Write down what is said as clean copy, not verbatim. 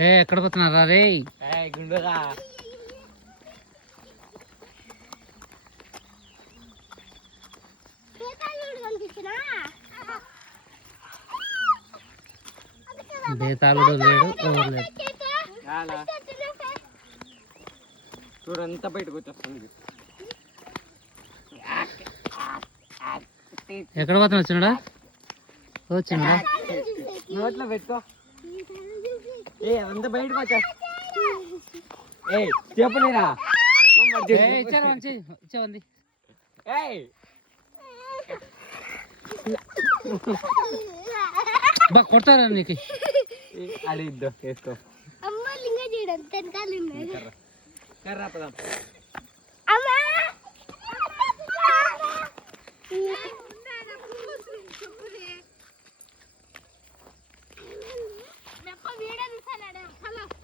ఎక్కడ పోతున్నారా రే? గుండుగా బేతాళుడు లేడు, ఎవరు లేడు. చూడంతా బయటకు వచ్చేస్తుంది. ఎక్కడ పోతున్నా? వచ్చినాడా? వచ్చినాడా? నోట్లో పెట్టుకో. అదంతా బయటకు వచ్చా. చెప్పలేరా? ఇచ్చారు మంచి ఇచ్చావంది. బా కొడతారా నీకు? అది ఇద్దో వేసుకో. కర్రా పదాం. వీడియో